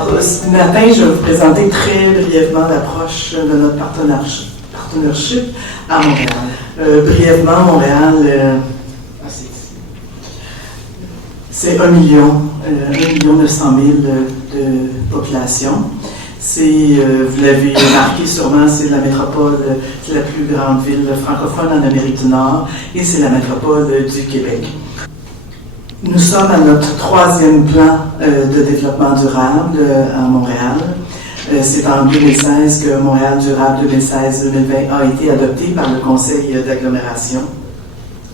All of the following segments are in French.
Alors, ce matin, je vais vous présenter très brièvement l'approche de notre partnership à Montréal. Brièvement, Montréal, c'est 1,9 million de population. Vous l'avez remarqué sûrement, c'est la métropole, c'est la plus grande ville francophone en Amérique du Nord et c'est la métropole du Québec. Nous sommes à notre 3e plan de développement durable à Montréal. C'est en 2016 que Montréal durable 2016-2020 a été adopté par le Conseil d'agglomération.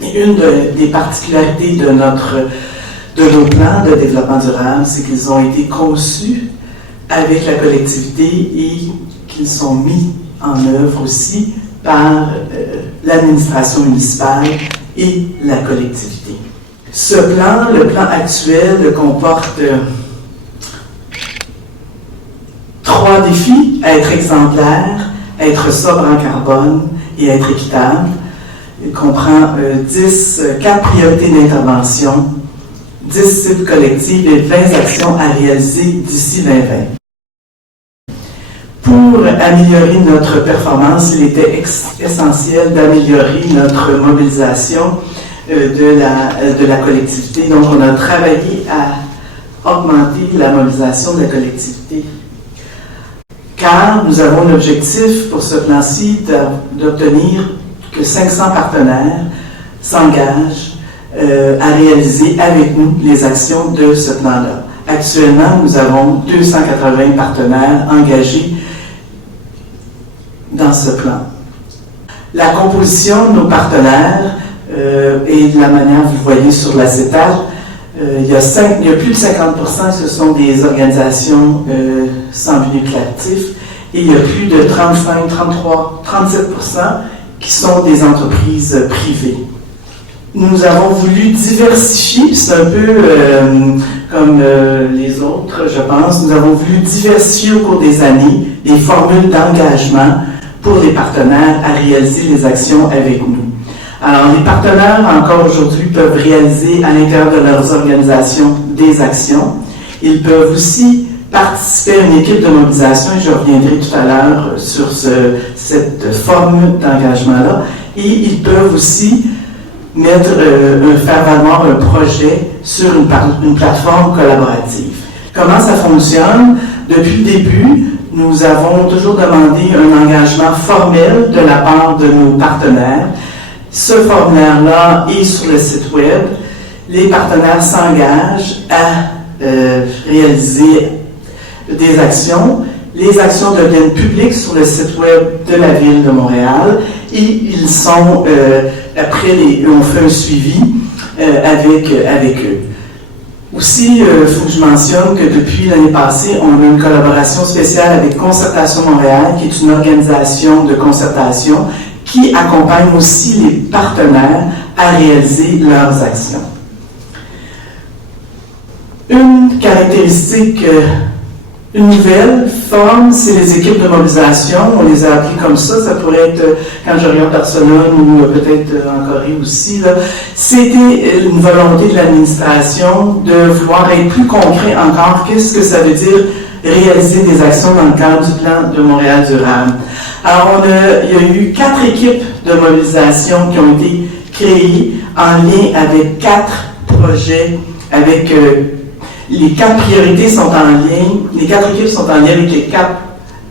Et une des particularités de nos plans de développement durable, c'est qu'ils ont été conçus avec la collectivité et qu'ils sont mis en œuvre aussi par l'administration municipale et la collectivité. Ce plan, le plan actuel, comporte 3 défis: être exemplaire, être sobre en carbone et être équitable. Il comprend 4 priorités d'intervention, 10 cibles collectives et 20 actions à réaliser d'ici 2020. Pour améliorer notre performance, il était essentiel d'améliorer notre mobilisation de la collectivité. Donc, on a travaillé à augmenter la mobilisation de la collectivité. Car nous avons l'objectif pour ce plan-ci d'obtenir que 500 partenaires s'engagent à réaliser avec nous les actions de ce plan-là. Actuellement, nous avons 280 partenaires engagés dans ce plan. La composition de nos partenaires et de la manière que vous voyez sur l'acétate, il y a plus de 50%, ce sont des organisations sans but lucratif, et il y a plus de 35, 33, 37% qui sont des entreprises privées. Nous avons voulu diversifier, c'est un peu comme les autres, je pense, nous avons voulu diversifier au cours des années les formules d'engagement pour les partenaires à réaliser les actions avec nous. Alors, les partenaires, encore aujourd'hui, peuvent réaliser à l'intérieur de leurs organisations des actions. Ils peuvent aussi participer à une équipe de mobilisation, et je reviendrai tout à l'heure sur cette forme d'engagement-là. Et ils peuvent aussi faire valoir un projet sur une plateforme collaborative. Comment ça fonctionne? Depuis le début, nous avons toujours demandé un engagement formel de la part de nos partenaires. Ce formulaire-là est sur le site web. Les partenaires s'engagent à réaliser des actions. Les actions deviennent publiques sur le site web de la Ville de Montréal et ils sont, on fait un suivi avec eux. Aussi, il faut que je mentionne que depuis l'année passée, on a une collaboration spéciale avec Concertation Montréal, qui est une organisation de concertation qui accompagne aussi les partenaires à réaliser leurs actions. Une caractéristique, une nouvelle forme, c'est les équipes de mobilisation. On les a appelées comme ça. Ça pourrait être, quand je regarde Barcelone ou peut-être en Corée aussi, c'était une volonté de l'administration de vouloir être plus concret encore. Qu'est-ce que ça veut dire réaliser des actions dans le cadre du plan de Montréal durable? Alors, il y a eu 4 équipes de mobilisation qui ont été créées en lien avec 4 projets, avec les 4 priorités sont en lien, les 4 équipes sont en lien avec les 4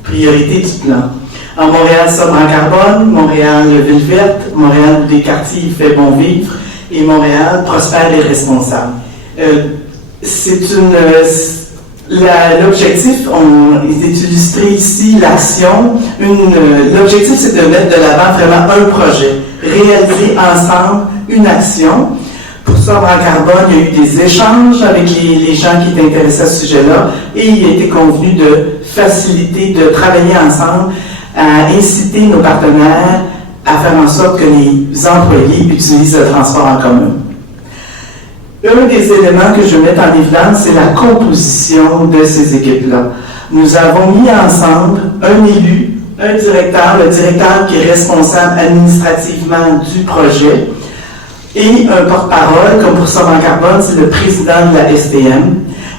priorités du plan. En Montréal sobre en carbone, Montréal ville verte, Montréal où des quartiers il fait bon vivre, et Montréal prospère et responsable. L'objectif, il est illustré ici, l'action. L'objectif, c'est de mettre de l'avant vraiment un projet, réaliser ensemble une action. Pour sobre en carbone, il y a eu des échanges avec les gens qui étaient intéressés à ce sujet-là et il a été convenu de faciliter, de travailler ensemble, à inciter nos partenaires à faire en sorte que les employés utilisent le transport en commun. Un des éléments que je vais mettre en évidence, c'est la composition de ces équipes-là. Nous avons mis ensemble un élu, un directeur, le directeur qui est responsable administrativement du projet, et un porte-parole, comme pour sobre en carbone, c'est le président de la STM.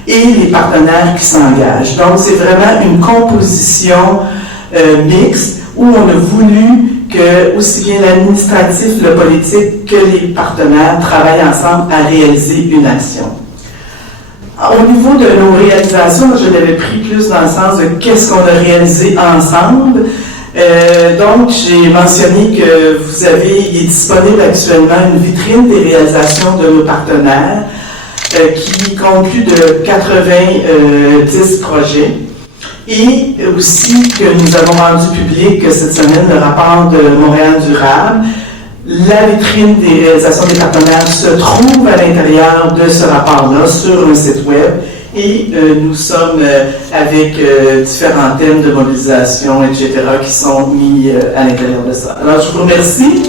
et les partenaires qui s'engagent. Donc, c'est vraiment une composition mixte où on a voulu que aussi bien l'administratif, le politique que les partenaires travaillent ensemble à réaliser une action. Au niveau de nos réalisations, je l'avais pris plus dans le sens de qu'est-ce qu'on a réalisé ensemble. Donc, j'ai mentionné que il est disponible actuellement une vitrine des réalisations de nos partenaires qui compte plus de 90 projets. Et aussi que nous avons rendu public cette semaine le rapport de Montréal durable. La vitrine des réalisations des partenaires se trouve à l'intérieur de ce rapport-là sur un site web et nous sommes avec différents thèmes de mobilisation, etc., qui sont mis à l'intérieur de ça. Alors, je vous remercie.